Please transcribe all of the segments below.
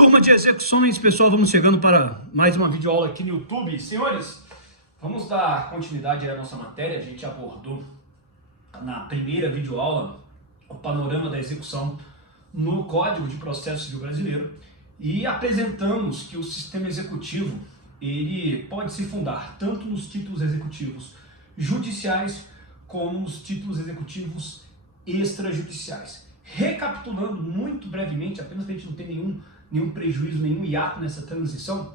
Turma de execuções, pessoal, vamos chegando para mais uma videoaula aqui no YouTube. Senhores, vamos dar continuidade à nossa matéria. A gente abordou na primeira videoaula o panorama da execução no Código de Processo Civil Brasileiro e apresentamos que o sistema executivo ele pode se fundar tanto nos títulos executivos judiciais como nos títulos executivos extrajudiciais. Recapitulando muito brevemente, apenas para a gente não ter nenhum prejuízo, nenhum hiato nessa transição,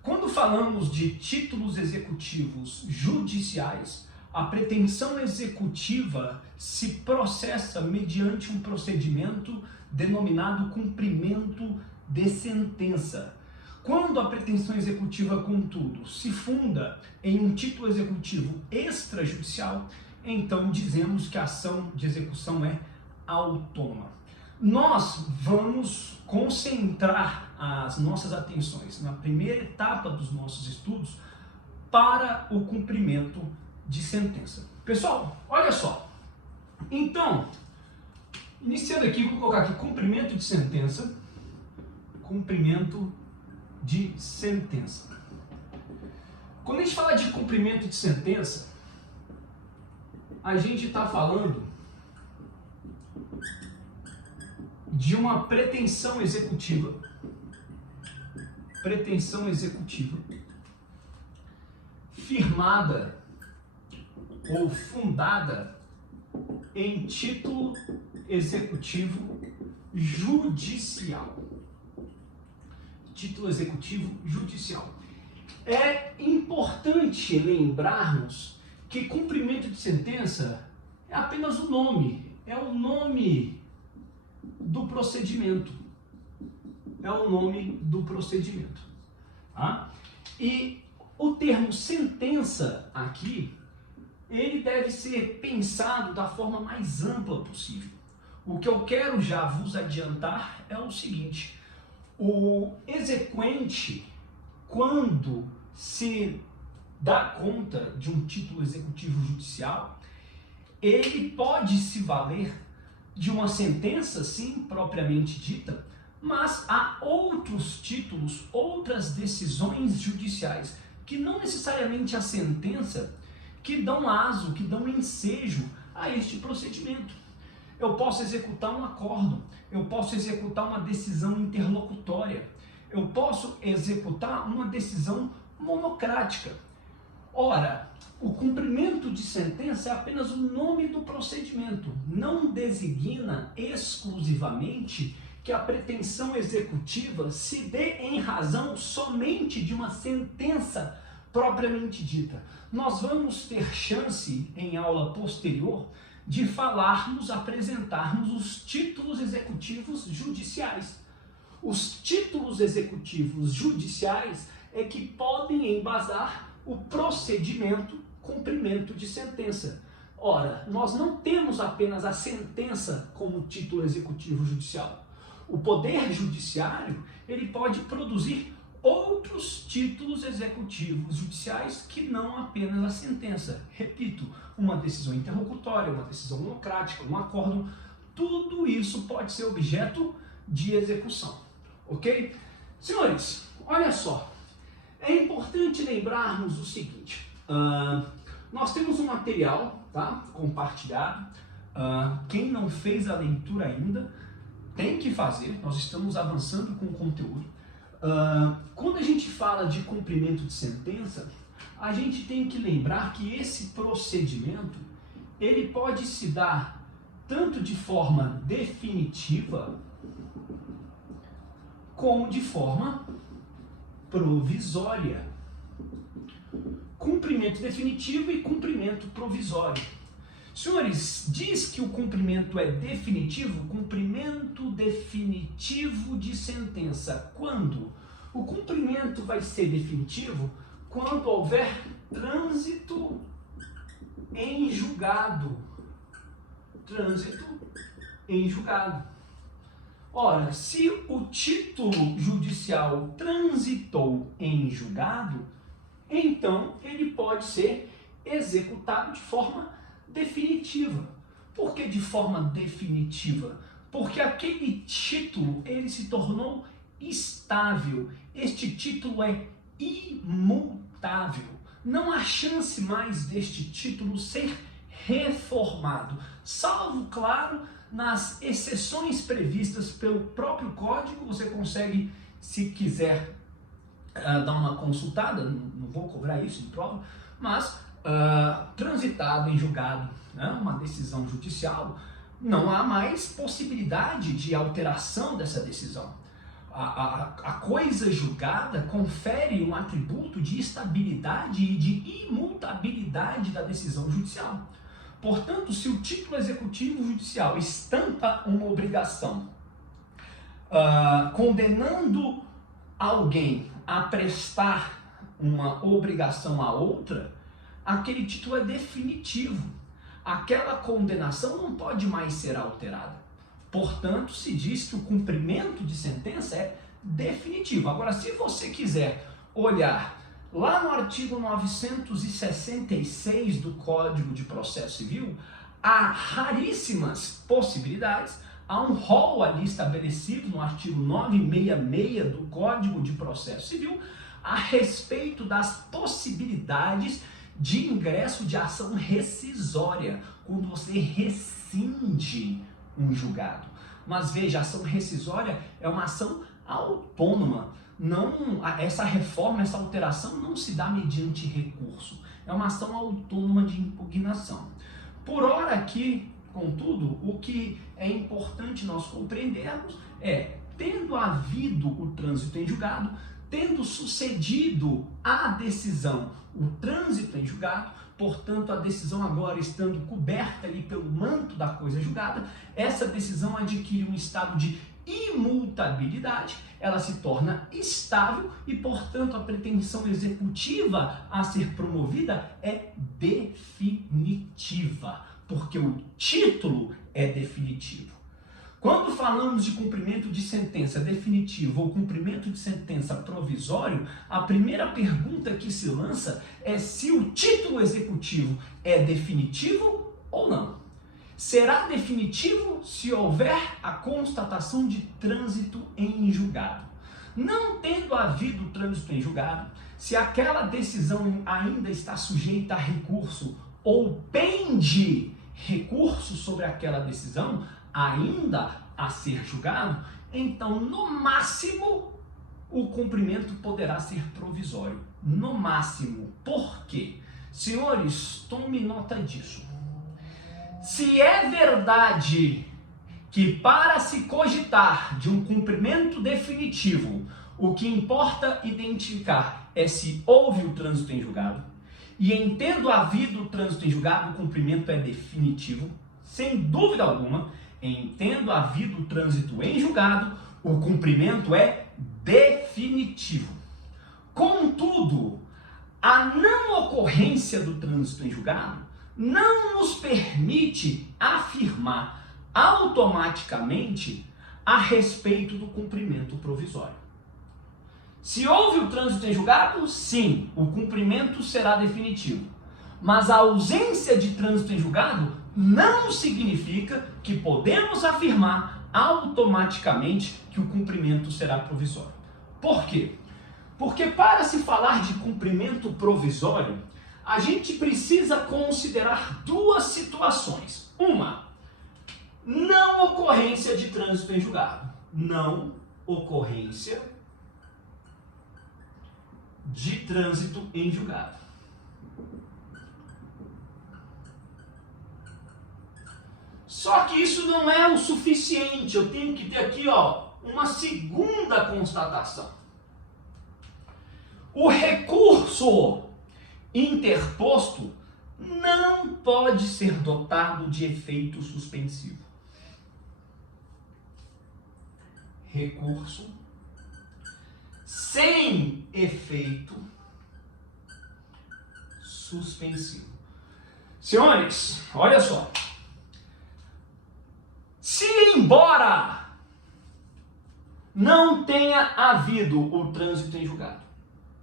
quando falamos de títulos executivos judiciais, a pretensão executiva se processa mediante um procedimento denominado cumprimento de sentença. Quando a pretensão executiva, contudo, se funda em um título executivo extrajudicial, então dizemos que a ação de execução é autônoma. Nós vamos concentrar as nossas atenções na primeira etapa dos nossos estudos para o cumprimento de sentença. Pessoal, olha só. Então, iniciando aqui, vou colocar aqui cumprimento de sentença. Cumprimento de sentença. Quando a gente fala de cumprimento de sentença, a gente está falando de uma pretensão executiva firmada ou fundada em título executivo judicial. Título executivo judicial. É importante lembrarmos que cumprimento de sentença é apenas o nome, é o nome do procedimento. É o nome do procedimento. Tá? E o termo sentença aqui, ele deve ser pensado da forma mais ampla possível. O que eu quero já vos adiantar é o seguinte: o exequente, quando se dá conta de um título executivo judicial, ele pode se valer de uma sentença, sim, propriamente dita, mas há outros títulos, outras decisões judiciais, que não necessariamente a sentença, que dão aso, que dão ensejo a este procedimento. Eu posso executar um acórdão, eu posso executar uma decisão interlocutória, eu posso executar uma decisão monocrática. Ora, o cumprimento de sentença é apenas o nome do procedimento, não designa exclusivamente que a pretensão executiva se dê em razão somente de uma sentença propriamente dita. Nós vamos ter chance, em aula posterior, de apresentarmos os títulos executivos judiciais. Os títulos executivos judiciais é que podem embasar o procedimento cumprimento de sentença. Ora, nós não temos apenas a sentença como título executivo judicial. O Poder Judiciário, ele pode produzir outros títulos executivos judiciais que não apenas a sentença. Repito, uma decisão interlocutória, uma decisão monocrática, um acórdão, tudo isso pode ser objeto de execução. Ok? Senhores, olha só. É importante lembrarmos o seguinte, nós temos um material, tá, compartilhado, quem não fez a leitura ainda tem que fazer, nós estamos avançando com o conteúdo. Quando a gente fala de cumprimento de sentença, a gente tem que lembrar que esse procedimento, ele pode se dar tanto de forma definitiva, como de forma provisória. Cumprimento definitivo e cumprimento provisório. Senhores, diz que o cumprimento é definitivo, cumprimento definitivo de sentença. Quando? O cumprimento vai ser definitivo quando houver trânsito em julgado. Trânsito em julgado. Ora, se o título judicial transitou em julgado, então ele pode ser executado de forma definitiva. Por que de forma definitiva? Porque aquele título ele se tornou estável. Este título é imutável. Não há chance mais deste título ser reformado, salvo, claro, nas exceções previstas pelo próprio código. Você consegue, se quiser, dar uma consultada, não vou cobrar isso em prova, mas transitado em julgado, né, uma decisão judicial, não há mais possibilidade de alteração dessa decisão. A coisa julgada confere um atributo de estabilidade e de imutabilidade da decisão judicial. Portanto, se o título executivo judicial estampa uma obrigação condenando alguém a prestar uma obrigação a outra, aquele título é definitivo. Aquela condenação não pode mais ser alterada. Portanto, se diz que o cumprimento de sentença é definitivo. Agora, se você quiser olhar lá no artigo 966 do Código de Processo Civil, há raríssimas possibilidades, há um rol ali estabelecido no artigo 966 do Código de Processo Civil a respeito das possibilidades de ingresso de ação rescisória, quando você rescinde um julgado. Mas veja, a ação rescisória é uma ação autônoma. Essa reforma, essa alteração não se dá mediante recurso. É uma ação autônoma de impugnação. Por ora aqui, contudo, o que é importante nós compreendermos é, tendo havido o trânsito em julgado, tendo sucedido a decisão, o trânsito em julgado, portanto a decisão agora estando coberta ali pelo manto da coisa julgada, essa decisão adquire um estado de imutabilidade, ela se torna estável e, portanto, a pretensão executiva a ser promovida é definitiva, porque o título é definitivo. Quando falamos de cumprimento de sentença definitivo ou cumprimento de sentença provisório, a primeira pergunta que se lança é se o título executivo é definitivo ou não. Será definitivo se houver a constatação de trânsito em julgado. Não tendo havido trânsito em julgado, se aquela decisão ainda está sujeita a recurso ou pende recurso sobre aquela decisão, ainda a ser julgado, então, no máximo, o cumprimento poderá ser provisório. No máximo. Por quê? Senhores, tome nota disso. Se é verdade que para se cogitar de um cumprimento definitivo, o que importa identificar é se houve o trânsito em julgado, e em tendo havido o trânsito em julgado, o cumprimento é definitivo, sem dúvida alguma. Em tendo havido trânsito em julgado, o cumprimento é definitivo. Contudo, a não ocorrência do trânsito em julgado não nos permite afirmar automaticamente a respeito do cumprimento provisório. Se houve o trânsito em julgado, sim, o cumprimento será definitivo. Mas a ausência de trânsito em julgado não significa que podemos afirmar automaticamente que o cumprimento será provisório. Por quê? Porque para se falar de cumprimento provisório, a gente precisa considerar duas situações. Uma, não ocorrência de trânsito em julgado. Não ocorrência de trânsito em julgado. Só que isso não é o suficiente. Eu tenho que ter aqui, uma segunda constatação. O recurso interposto não pode ser dotado de efeito suspensivo. Recurso sem efeito suspensivo. Senhores, olha só. Se embora não tenha havido o trânsito em julgado,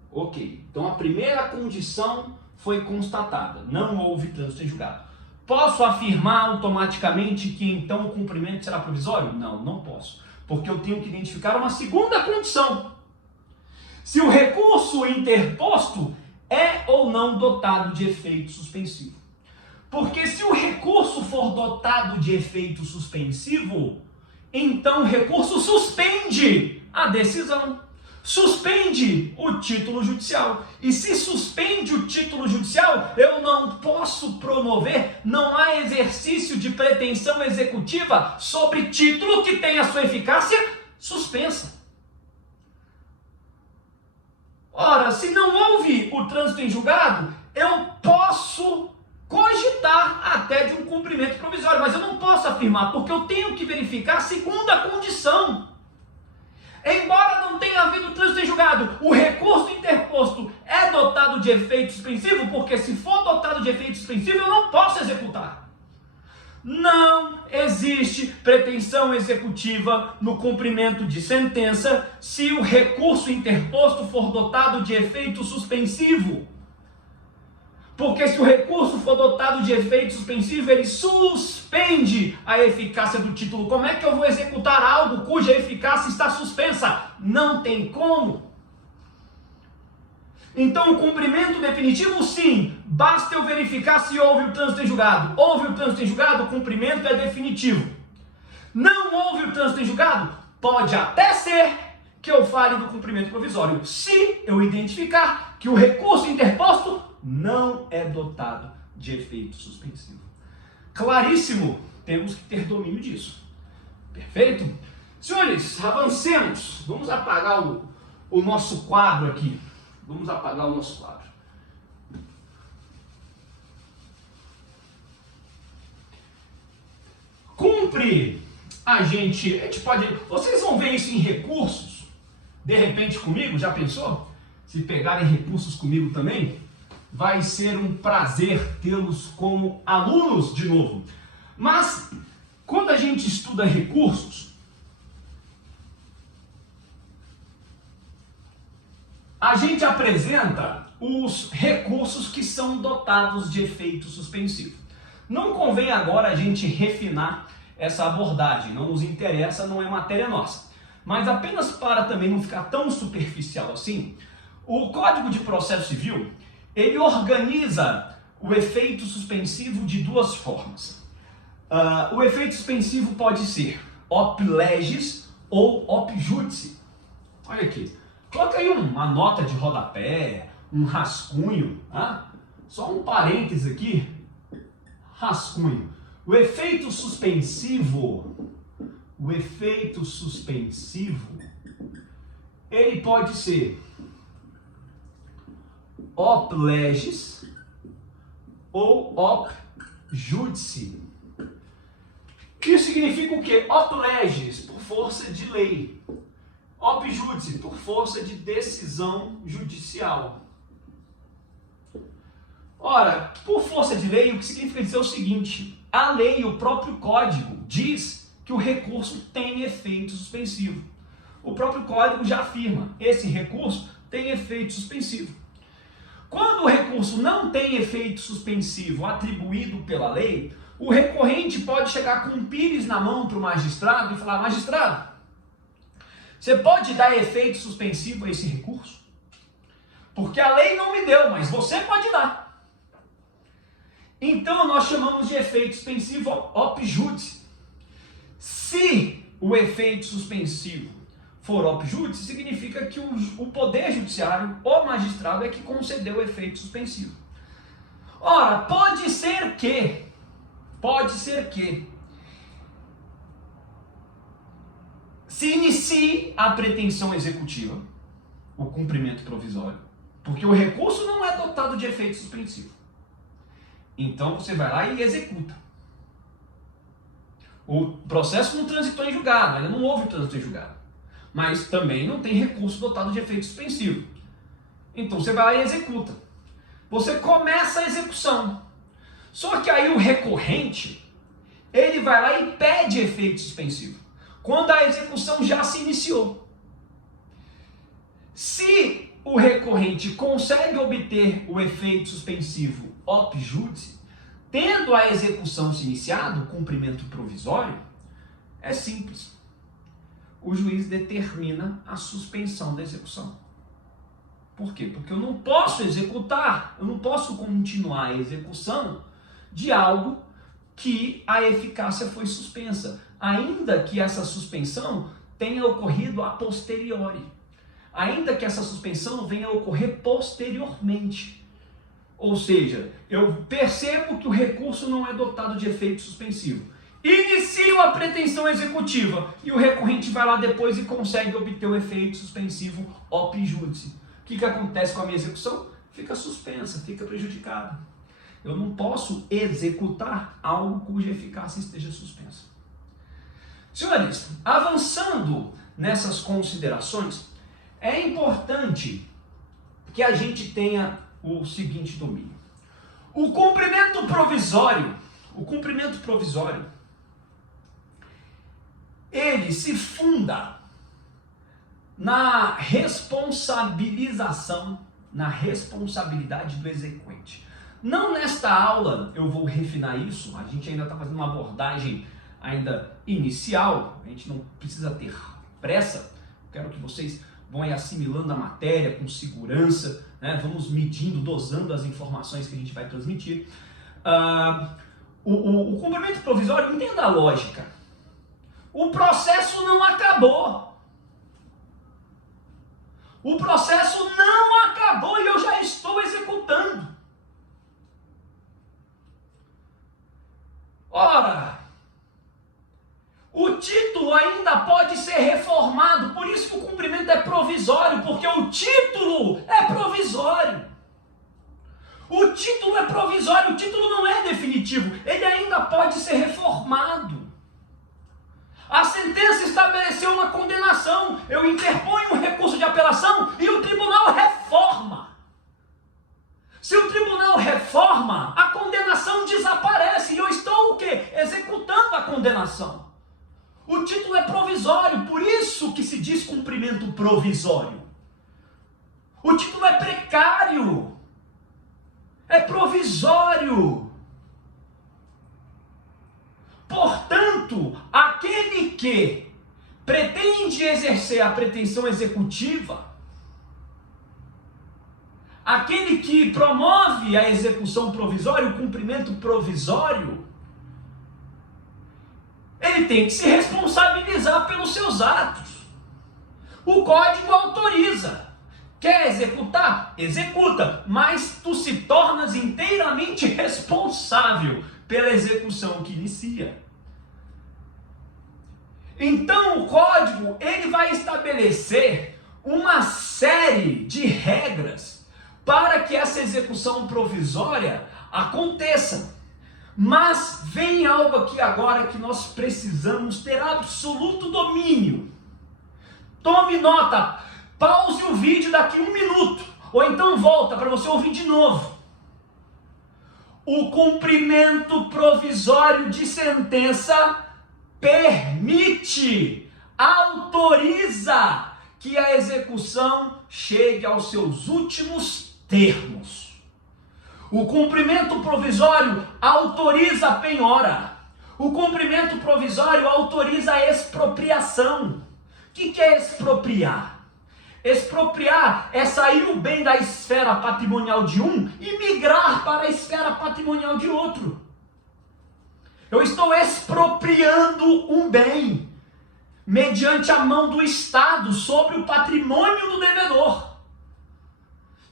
ok, então a primeira condição foi constatada, não houve trânsito em julgado. Posso afirmar automaticamente que então o cumprimento será provisório? Não, não posso. porque eu tenho que identificar uma segunda condição. Se o recurso interposto é ou não dotado de efeito suspensivo. Porque se o recurso for dotado de efeito suspensivo, então o recurso suspende a decisão, suspende o título judicial. E se suspende o título judicial, eu não posso promover, não há exercício de pretensão executiva sobre título que tenha sua eficácia suspensa. Ora, se não houve o trânsito em julgado, eu posso cogitar até de um cumprimento provisório, mas eu não posso afirmar, porque eu tenho que verificar a segunda condição. Embora não tenha havido trânsito em julgado, o recurso interposto é dotado de efeito suspensivo, porque se for dotado de efeito suspensivo, eu não posso executar. Não existe pretensão executiva no cumprimento de sentença se o recurso interposto for dotado de efeito suspensivo. Porque se o recurso for dotado de efeito suspensivo, ele suspende a eficácia do título. Como é que eu vou executar algo cuja eficácia está suspensa? Não tem como. Então, o cumprimento definitivo, sim, basta eu verificar se houve o trânsito em julgado. Houve o trânsito em julgado, o cumprimento é definitivo. Não houve o trânsito em julgado, pode até ser que eu fale do cumprimento provisório, se eu identificar que o recurso interposto não é dotado de efeito suspensivo. Claríssimo, temos que ter domínio disso. Perfeito? Senhores, avancemos. Vamos apagar o nosso quadro aqui. Vamos apagar o nosso quadro. Cumpre a gente pode... Vocês vão ver isso em recursos, de repente comigo, já pensou? Se pegarem recursos comigo também, vai ser um prazer tê-los como alunos de novo. Mas, quando a gente estuda recursos, a gente apresenta os recursos que são dotados de efeito suspensivo. Não convém agora a gente refinar essa abordagem, não nos interessa, não é matéria nossa. Mas apenas para também não ficar tão superficial assim, o Código de Processo Civil, ele organiza o efeito suspensivo de duas formas. O efeito suspensivo pode ser op legis ou op judice. Olha aqui. Coloca aí uma nota de rodapé, um rascunho, tá? Só um parênteses aqui, rascunho. O efeito suspensivo, ele pode ser op legis ou op judice. Isso significa o quê? Op legis, por força de lei. Op judice, por força de decisão judicial. Ora, por força de lei, o que significa dizer o seguinte: a lei, o próprio código, diz que o recurso tem efeito suspensivo. O próprio código já afirma, esse recurso tem efeito suspensivo. Quando o recurso não tem efeito suspensivo atribuído pela lei, o recorrente pode chegar com um pires na mão para o magistrado e falar: magistrado, você pode dar efeito suspensivo a esse recurso? Porque a lei não me deu, mas você pode dar. Então nós chamamos de efeito suspensivo op judice. Se o efeito suspensivo for op judice, significa que o Poder Judiciário, o magistrado, é que concedeu o efeito suspensivo. Ora, pode ser que se inicie a pretensão executiva, o cumprimento provisório, porque o recurso não é dotado de efeito suspensivo. Então você vai lá e executa. O processo não transitou em julgado, ainda não houve trânsito em julgado. Mas também não tem recurso dotado de efeito suspensivo. Então você vai lá e executa. Você começa a execução. Só que aí o recorrente, ele vai lá e pede efeito suspensivo, quando a execução já se iniciou. Se o recorrente consegue obter o efeito suspensivo op judice, tendo a execução se iniciado, o cumprimento provisório, é simples. o juiz determina a suspensão da execução. Por quê? Porque eu não posso executar, eu não posso continuar a execução de algo que a eficácia foi suspensa, ainda que essa suspensão tenha ocorrido a posteriori, ainda que essa suspensão venha a ocorrer posteriormente. Ou seja, eu percebo que o recurso não é dotado de efeito suspensivo, inicio a pretensão executiva e o recorrente vai lá depois e consegue obter o efeito suspensivo op judice. O que acontece com a minha execução? Fica suspensa, fica prejudicada. Eu não posso executar algo cuja eficácia esteja suspensa. Senhores, avançando nessas considerações, é importante que a gente tenha o seguinte domínio. O cumprimento provisório, ele se funda na responsabilização, na responsabilidade do exequente. Não nesta aula eu vou refinar isso, a gente ainda está fazendo uma abordagem ainda inicial, a gente não precisa ter pressa, quero que vocês vão aí assimilando a matéria com segurança, né? Vamos medindo, dosando as informações que a gente vai transmitir. O cumprimento provisório, entenda a lógica, o processo não acabou. O processo não acabou e eu já estou executando. Ora, o título ainda pode ser reformado, por isso que o cumprimento é provisório, porque o título é provisório. O título é provisório, o título não é definitivo, ele ainda pode ser reformado. A sentença estabeleceu uma condenação, eu interponho um recurso de apelação e o tribunal reforma. Se o tribunal reforma, a condenação desaparece e eu estou o quê? Executando a condenação. O título é provisório, por isso que se diz cumprimento provisório. O título é precário, é provisório. Portanto, aquele que pretende exercer a pretensão executiva, aquele que promove a execução provisória, o cumprimento provisório, ele tem que se responsabilizar pelos seus atos. O código autoriza. Quer executar? Executa, mas tu se tornas inteiramente responsável pela execução que inicia. Então o código ele vai estabelecer uma série de regras para que essa execução provisória aconteça. Mas vem algo aqui agora que nós precisamos ter absoluto domínio. Tome nota, pause o vídeo daqui 1 minuto, ou então volta para você ouvir de novo. O cumprimento provisório de sentença permite, autoriza que a execução chegue aos seus últimos termos. O cumprimento provisório autoriza a penhora. O cumprimento provisório autoriza a expropriação. O que é expropriar? Expropriar é sair o bem da esfera patrimonial de um e migrar para a esfera patrimonial de outro. Eu estou expropriando um bem mediante a mão do Estado sobre o patrimônio do devedor.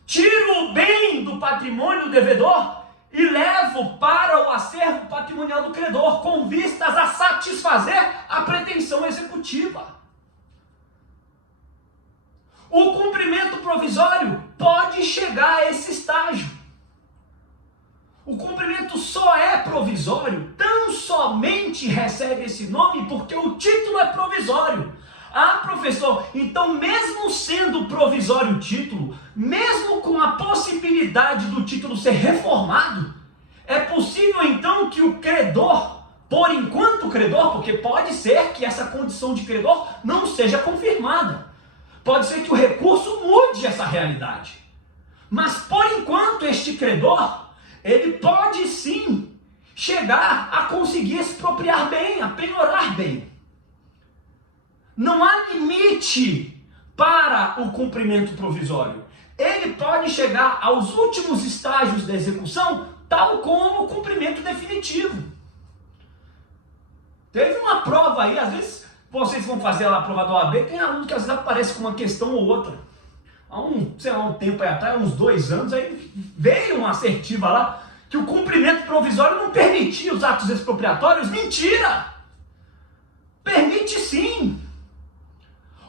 Tiro o bem do patrimônio do devedor e levo para o acervo patrimonial do credor, com vistas a satisfazer a pretensão executiva. O cumprimento provisório pode chegar a esse estágio. O cumprimento só é provisório, tão somente recebe esse nome porque o título é provisório. Ah, professor, então mesmo sendo provisório o título, mesmo com a possibilidade do título ser reformado, é possível então que o credor, por enquanto credor, porque pode ser que essa condição de credor não seja confirmada, pode ser que o recurso mude essa realidade, mas por enquanto este credor, ele pode sim chegar a conseguir expropriar bem, a penhorar bem. Não há limite para o cumprimento provisório. Ele pode chegar aos últimos estágios da execução, tal como o cumprimento definitivo. Teve uma prova aí, às vezes vocês vão fazer a prova da OAB, tem aluno que às vezes aparece com uma questão ou outra. Há um tempo aí atrás, uns 2 anos, aí veio uma assertiva lá que o cumprimento provisório não permitia os atos expropriatórios. Mentira! Permite sim.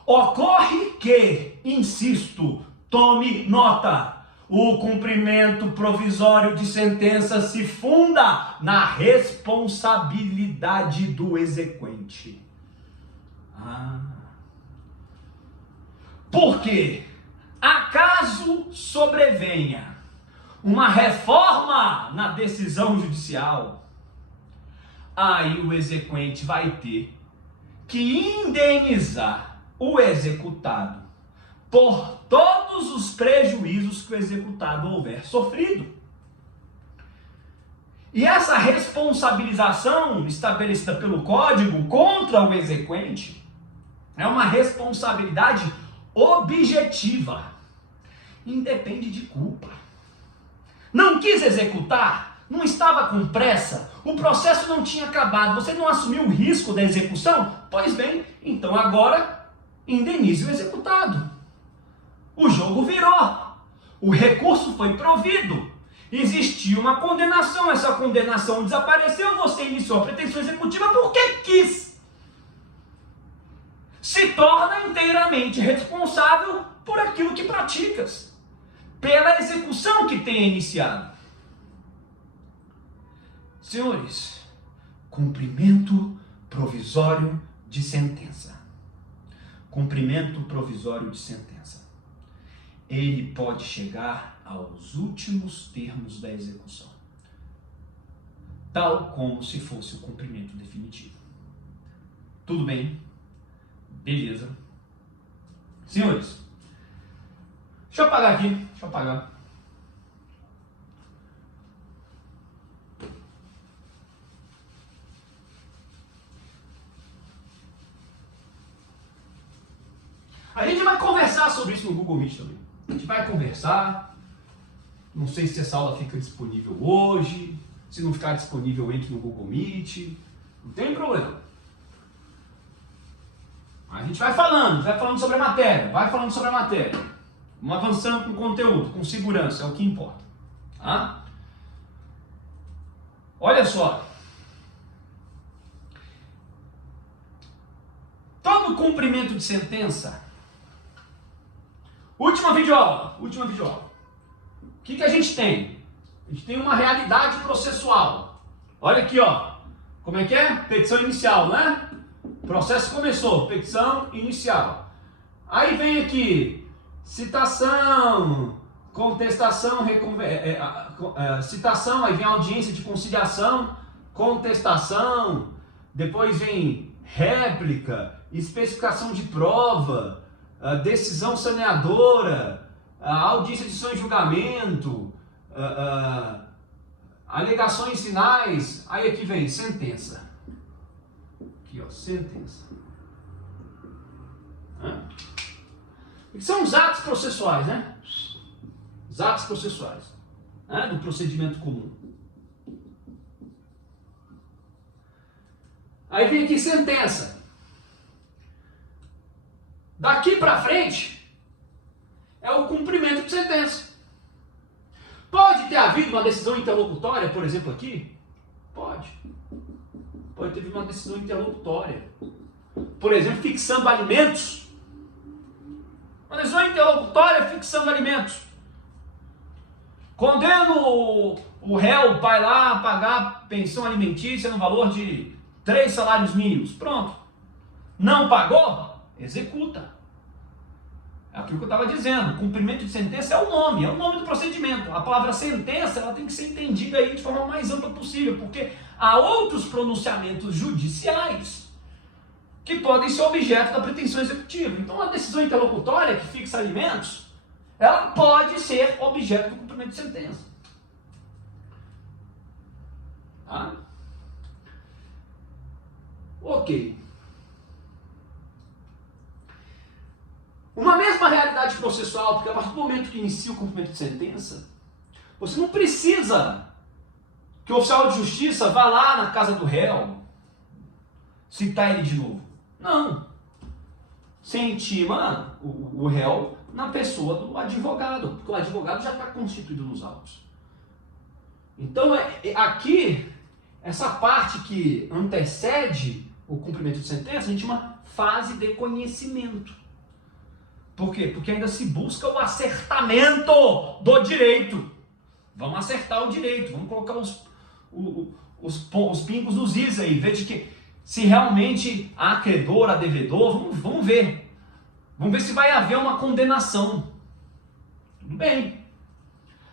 Ocorre que, insisto, tome nota, o cumprimento provisório de sentença se funda na responsabilidade do exequente. Por quê? Acaso sobrevenha uma reforma na decisão judicial, aí o exequente vai ter que indenizar o executado por todos os prejuízos que o executado houver sofrido. E essa responsabilização estabelecida pelo Código contra o exequente é uma responsabilidade objetiva. Independe de culpa. Não quis executar? Não estava com pressa? O processo não tinha acabado? Você não assumiu o risco da execução? Pois bem, então agora indenize o executado. O jogo virou. O recurso foi provido. Existiu uma condenação. Essa condenação desapareceu. Você iniciou a pretensão executiva porque quis. Se torna inteiramente responsável por aquilo que praticas, pela execução que tenha iniciado. Senhores, cumprimento provisório de sentença. Cumprimento provisório de sentença. Ele pode chegar aos últimos termos da execução, tal como se fosse o cumprimento definitivo. Tudo bem? Beleza. Senhores, deixa eu apagar aqui. Deixa eu apagar. A gente vai conversar sobre isso no Google Meet também. A gente vai conversar. Não sei se essa aula fica disponível hoje. Se não ficar disponível, entre no Google Meet. Não tem problema. A gente vai falando sobre a matéria, Vamos avançando com conteúdo, com segurança, é o que importa. Tá? Olha só. Todo cumprimento de sentença. Última videoaula. O que a gente tem? A gente tem uma realidade processual. Olha aqui, ó. Como é que é? Petição inicial, né? O processo começou, petição inicial. Aí vem aqui, citação, contestação, citação, aí vem audiência de conciliação, contestação, depois vem réplica, especificação de prova, decisão saneadora, audiência de som e julgamento, alegações finais, aí aqui vem sentença. Aqui, ó, sentença. São os atos processuais, né? Os atos processuais, né? Do procedimento comum. Aí vem aqui sentença. Daqui para frente é o cumprimento de sentença. Pode ter havido uma decisão interlocutória, por exemplo, aqui? Pode. Pode ter uma decisão interlocutória. Por exemplo, fixando alimentos. Uma decisão interlocutória fixando alimentos. Condeno o réu, vai lá pagar pensão alimentícia no valor de 3 salários mínimos. Pronto. Não pagou? Executa. É aquilo que eu estava dizendo. Cumprimento de sentença é o nome do procedimento. A palavra sentença ela tem que ser entendida aí de forma mais ampla possível, porque há outros pronunciamentos judiciais que podem ser objeto da pretensão executiva. Então, a decisão interlocutória que fixa alimentos, ela pode ser objeto do cumprimento de sentença. Tá? Ok. uma mesma realidade processual, porque a partir do momento que inicia o cumprimento de sentença, você não precisa que o oficial de justiça vá lá na casa do réu citar ele de novo. Não. Você intima o réu na pessoa do advogado, porque o advogado já está constituído nos autos. Então, aqui, essa parte que antecede o cumprimento de sentença, a gente chama fase de conhecimento. Por quê? Porque ainda se busca o acertamento do direito. Vamos acertar o direito, vamos colocar os pingos nos is aí, ver de que se realmente há credor, há devedor, vamos ver. Vamos ver se vai haver uma condenação. Tudo bem.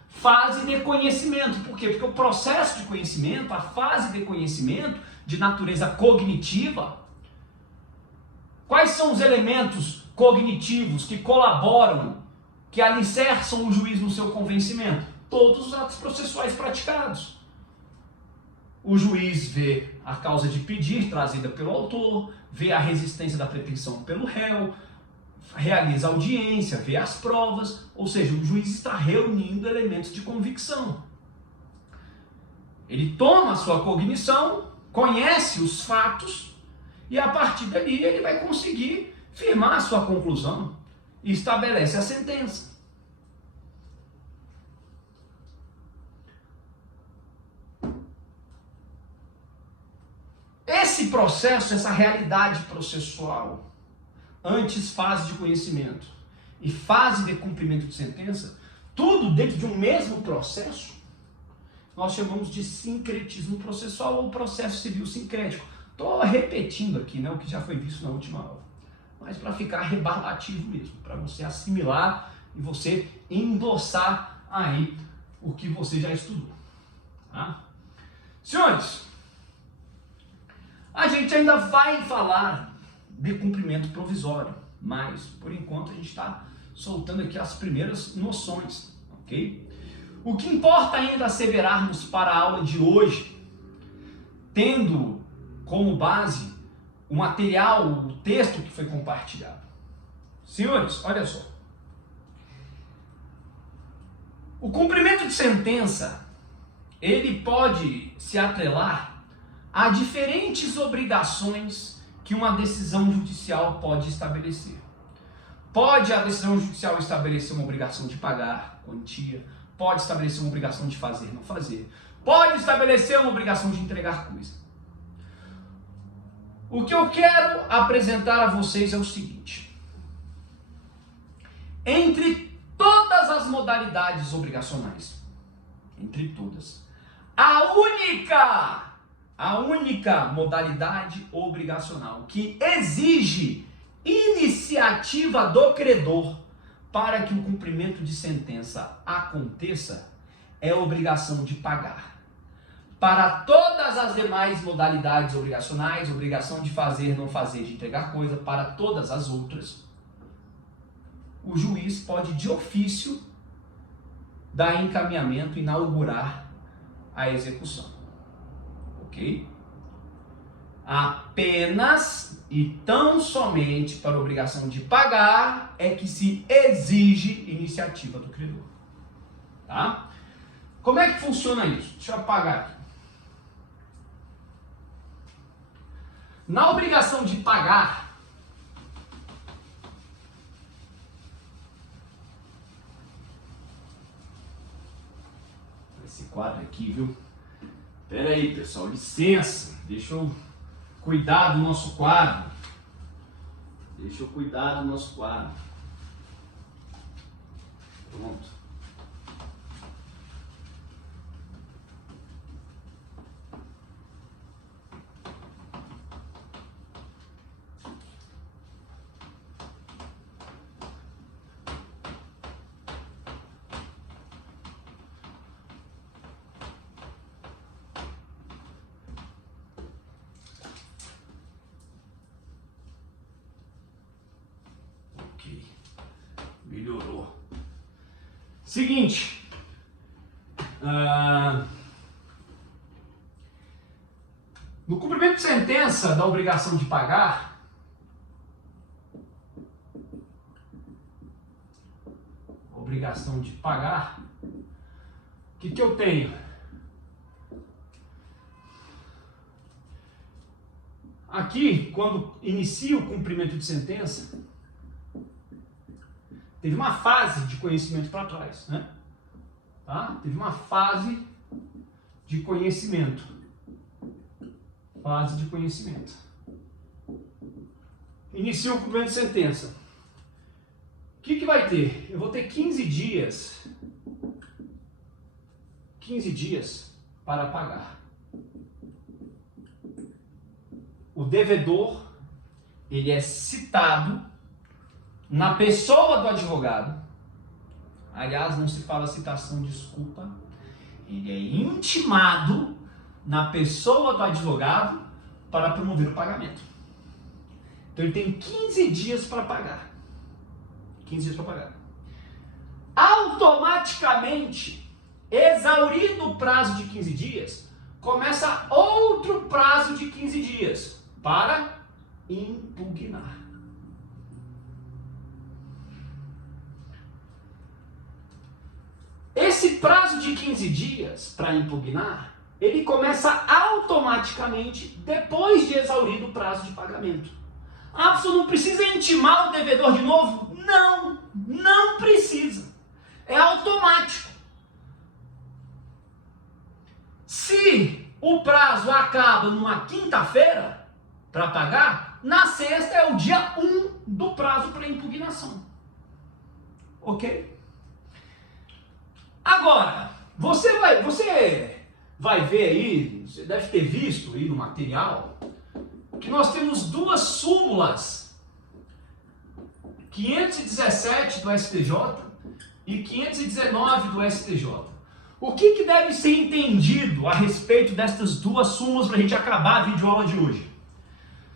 Fase de conhecimento. Por quê? Porque o processo de conhecimento, a fase de conhecimento de natureza cognitiva, quais são os elementos cognitivos que colaboram, que alicerçam o juiz no seu convencimento? Todos os atos processuais praticados. O juiz vê a causa de pedir trazida pelo autor, vê a resistência da pretensão pelo réu, realiza a audiência, vê as provas, ou seja, o juiz está reunindo elementos de convicção. Ele toma a sua cognição, conhece os fatos e a partir dali ele vai conseguir firmar a sua conclusão e estabelece a sentença. Esse processo, essa realidade processual, antes fase de conhecimento e fase de cumprimento de sentença, tudo dentro de um mesmo processo, nós chamamos de sincretismo processual ou processo civil sincrético. Estou repetindo aqui, né, o que já foi visto na última aula, mas para ficar rebarlativo mesmo, para você assimilar e você endossar aí o que você já estudou. Tá? Senhores, a gente ainda vai falar de cumprimento provisório, mas por enquanto a gente está soltando aqui as primeiras noções, ok? O que importa ainda asseverarmos para a aula de hoje, tendo como base o material, o texto que foi compartilhado. Senhores, olha só. O cumprimento de sentença, ele pode se atrelar a diferentes obrigações que uma decisão judicial pode estabelecer. Pode a decisão judicial estabelecer uma obrigação de pagar quantia, pode estabelecer uma obrigação de fazer, não fazer, pode estabelecer uma obrigação de entregar coisa. O que eu quero apresentar a vocês é o seguinte: entre todas as modalidades obrigacionais, entre todas, a única modalidade obrigacional que exige iniciativa do credor para que o cumprimento de sentença aconteça é a obrigação de pagar. Para todas as demais modalidades obrigacionais, obrigação de fazer, não fazer, de entregar coisa, para todas as outras, o juiz pode de ofício dar encaminhamento, inaugurar a execução. Ok? Apenas e tão somente para a obrigação de pagar é que se exige iniciativa do credor. Tá? Como é que funciona isso? Deixa eu apagar aqui. Na obrigação de pagar, esse quadro aqui, viu? Pera aí, pessoal, licença, deixa eu cuidar do nosso quadro. Pronto. Melhorou. Seguinte. No cumprimento de sentença da obrigação de pagar, obrigação de pagar, o que eu tenho? Aqui, quando inicia o cumprimento de sentença, teve uma fase de conhecimento para trás, né? Tá? Teve uma fase de conhecimento. Fase de conhecimento. Inicia o cumprimento de sentença. O que vai ter? Eu vou ter 15 dias para pagar. O devedor, ele é citado na pessoa do advogado. Aliás, não se fala citação, desculpa. Ele é intimado na pessoa do advogado para promover o pagamento. Então ele tem 15 dias para pagar. 15 dias para pagar. Automaticamente, exaurido o prazo de 15 dias, começa outro prazo de 15 dias para impugnar. Esse prazo de 15 dias para impugnar, ele começa automaticamente depois de exaurido o prazo de pagamento. Ah, você não precisa intimar o devedor de novo? Não, não precisa. É automático. Se o prazo acaba numa quinta-feira para pagar, na sexta é o dia 1 do prazo para impugnação. Ok? Agora, você vai ver aí, você deve ter visto aí no material, que nós temos duas súmulas, 517 do STJ e 519 do STJ. O que deve ser entendido a respeito destas duas súmulas para a gente acabar a videoaula de hoje?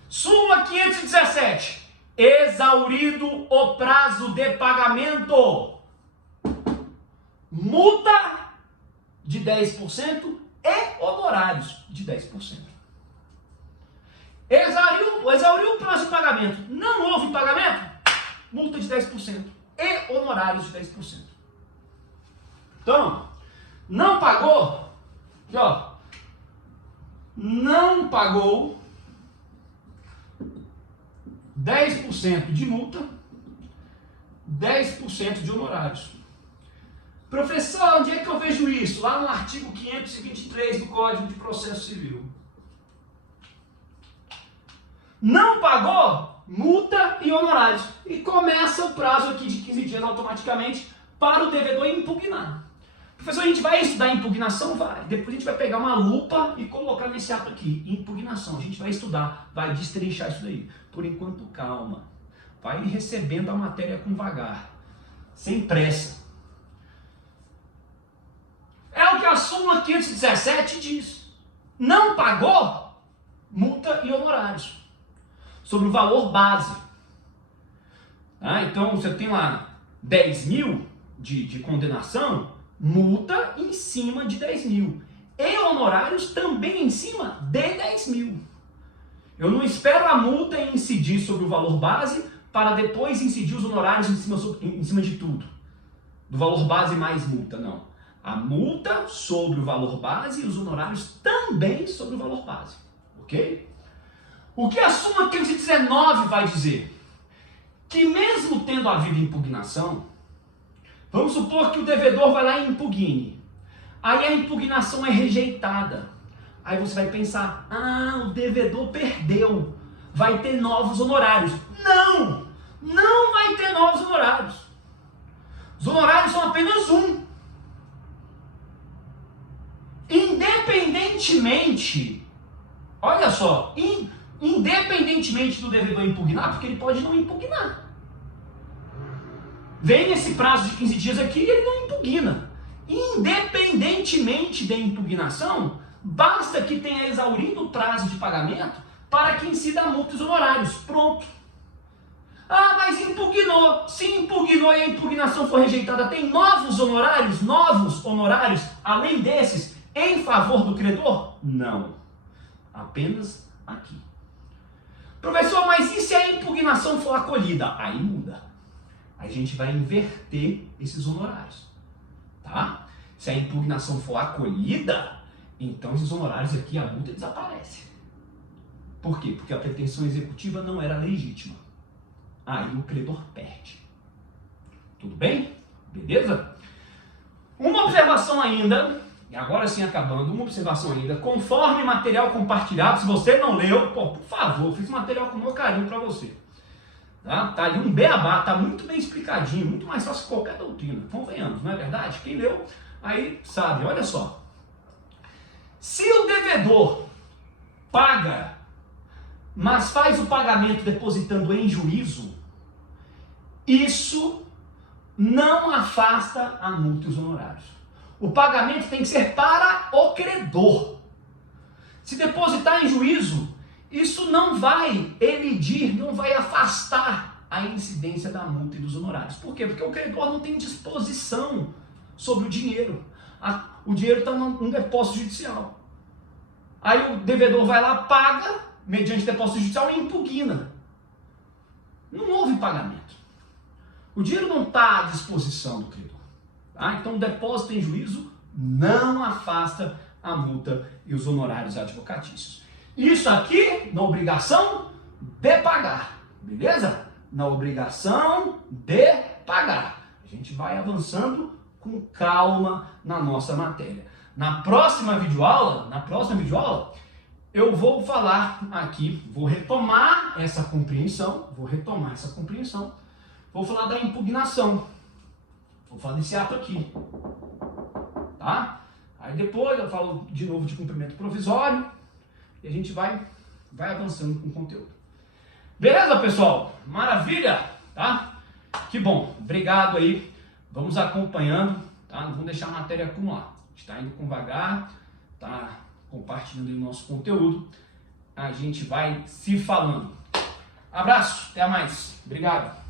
Súmula 517. Exaurido o prazo de pagamento, multa de 10% e honorários de 10%. Exauriu o prazo de pagamento, não houve pagamento, multa de 10% e honorários de 10%. Então, não pagou, aqui ó, não pagou 10% de multa, 10% de honorários. Professor, onde é que eu vejo isso? Lá no artigo 523 do Código de Processo Civil. Não pagou, multa e honorários. E começa o prazo aqui de 15 dias automaticamente para o devedor impugnar. Professor, a gente vai estudar impugnação? Vai. Depois a gente vai pegar uma lupa e colocar nesse ato aqui, impugnação. A gente vai estudar, vai destrinchar isso daí. Por enquanto, calma. Vai recebendo a matéria com vagar, sem pressa. É o que a súmula 517 diz. Não pagou, multa e honorários. Sobre o valor base. Então você tem lá 10 mil de condenação, multa em cima de 10 mil. E honorários também em cima de 10 mil. Eu não espero a multa incidir sobre o valor base para depois incidir os honorários em cima de tudo. Do valor base mais multa, não. A multa sobre o valor base e os honorários também sobre o valor base. Ok? O que a súmula 519 vai dizer? Que mesmo tendo havido impugnação, vamos supor que o devedor vai lá e impugne. Aí a impugnação é rejeitada. Aí você vai pensar, o devedor perdeu. Vai ter novos honorários. Não! Não vai ter novos honorários. Os honorários são apenas um. Independentemente, olha só, independentemente do devedor impugnar, porque ele pode não impugnar. Vem esse prazo de 15 dias aqui e ele não impugna. Independentemente da impugnação, basta que tenha exaurido o prazo de pagamento para que incida a multa e os honorários. Pronto. Mas impugnou. Se impugnou e a impugnação for rejeitada, tem novos honorários, além desses, em favor do credor? Não. Apenas aqui. Professor, mas e se a impugnação for acolhida? Aí muda. A gente vai inverter esses honorários, tá? Se a impugnação for acolhida, então esses honorários aqui, a multa desaparece. Por quê? Porque a pretensão executiva não era legítima. Aí o credor perde. Tudo bem? Beleza? Uma observação ainda, e agora sim acabando, uma observação ainda, conforme material compartilhado, se você não leu, pô, por favor, fiz material com o meu carinho para você. Tá ali um beabá, tá muito bem explicadinho, muito mais fácil que qualquer doutrina. Convenhamos, não é verdade? Quem leu, aí sabe, olha só. Se o devedor paga, mas faz o pagamento depositando em juízo, isso não afasta a multa e os honorários. O pagamento tem que ser para o credor. Se depositar em juízo, isso não vai elidir, não vai afastar a incidência da multa e dos honorários. Por quê? Porque o credor não tem disposição sobre o dinheiro. O dinheiro está num depósito judicial. Aí o devedor vai lá, paga, mediante depósito judicial, e impugna. Não houve pagamento. O dinheiro não está à disposição do credor. Tá? Então o depósito em juízo não afasta a multa e os honorários advocatícios. Isso aqui na obrigação de pagar, beleza? Na obrigação de pagar. A gente vai avançando com calma na nossa matéria. Na próxima videoaula, eu vou falar aqui, vou retomar essa compreensão, vou falar da impugnação, vou falar desse ato aqui, tá? Aí depois eu falo de novo de cumprimento provisório, e a gente vai avançando com o conteúdo. Beleza, pessoal? Maravilha, tá? Que bom, obrigado aí. Vamos acompanhando, tá? Não vamos deixar a matéria acumular. A gente está indo com vagar, tá compartilhando o nosso conteúdo. A gente vai se falando. Abraço, até mais. Obrigado.